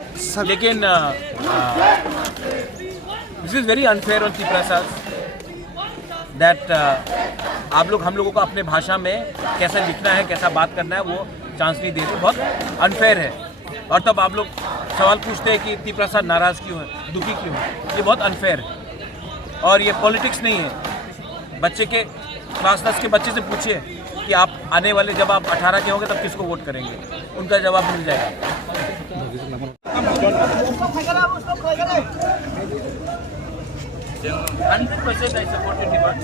लेकिन this is very unfair on Triprasad that आप लोग हम लोगों को अपने भाषा में कैसा लिखना है, कैसा बात करना है, वो चांस नहीं दे रहे। बहुत अनफेयर है। और तब आप लोग सवाल पूछते हैं कि त्रिप्रसाद नाराज क्यों है, दुखी क्यों है। ये बहुत अनफेयर है और ये पॉलिटिक्स नहीं है। बच्चे के क्लास 10 के बच्चे से पूछिए कि आप आने वाले जब आप 18 के होंगे तब किसको वोट करेंगे, उनका जवाब मिल जाएगा। 100% आई सपोर्ट योर डिमांड।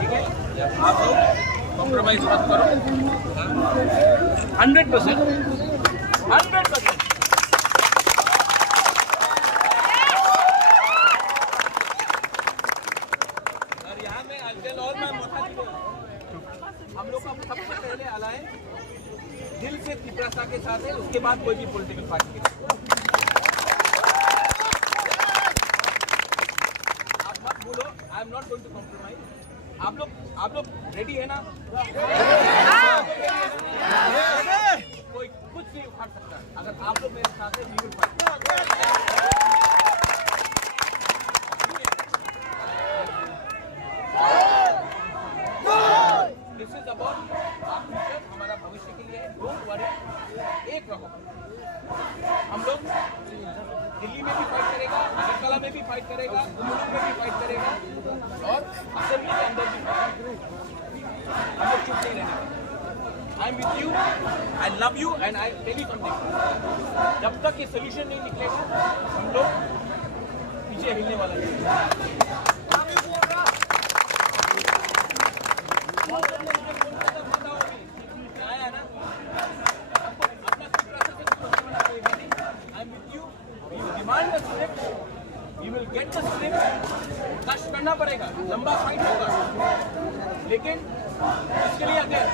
ठीक है, आप लोग कॉम्प्रोमाइज मत करो। 100%। और यहाँ में और मैं हम लोग का सबसे पहले अलायंस दिल से त्रिप्रसा के साथ है, उसके बाद कोई भी पॉलिटिकल पार्टी के। आप मत बोलो I am not going to compromise. आप लोग रेडी है ना? कोई कुछ नहीं उखाड़ सकता अगर आप लोग मेरे साथ है। दिस इज अबाउट हमारा भविष्य के लिए। डोंट वरी, एक रहो। हम लोग दिल्ली में भी फाइट करेगा, अगरतला में भी फाइट करेगा, मुंबई में भी फाइट करेगा और असेंबली के अंदर भी फाइट करेगा। हम लोग चुप नहीं रहेंगे। I am with you, I love you and I tell you something. जब तक ये सोल्यूशन नहीं निकलेगा हम लोग पीछे हिलने वाला है। कष्ट करना पड़ेगा, लंबा फाइट होगा, लेकिन इसके लिए अगर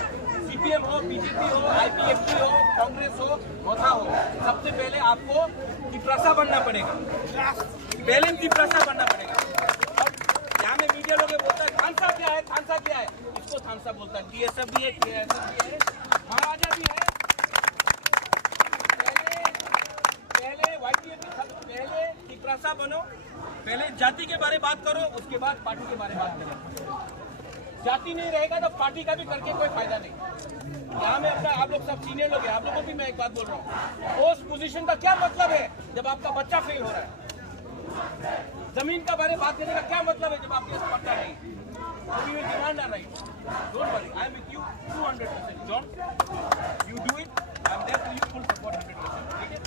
सीपीएम हो, बीजेपी हो, आईपीएफटी हो, कांग्रेस हो, मोथा हो, सबसे पहले आपको त्रिप्रसा बनना पड़ेगा। पहले त्रिप्रसा बनना पड़ेगा। यहाँ में मीडिया लोग बोलता है थानसा क्या है, थानसा क्या है, इसको थानसा बोलता है। डीएसएफ भी है, केएसएफ भी है, महाराजा भी है। पहले वाईपीएफ पहले त्रिप्रसा बनो। पहले जाति के बारे में बात करो, उसके बाद पार्टी के बारे में बात करो। जाति नहीं रहेगा तो पार्टी का भी करके कोई फायदा नहीं। यहाँ में अपना आप लोग सब सीनियर लोग हैं, आप लोगों को भी मैं एक बात बोल रहा हूँ। पोस्ट पोजीशन का क्या मतलब है जब आपका बच्चा फेल हो रहा है? जमीन का बारे में बात करने का क्या मतलब है जब आपके पास पट्टा नहीं? डिमांड आ रही। Don't worry, I am with you 200%। John, you do it, I am there for you, full support 100%। ठीक है?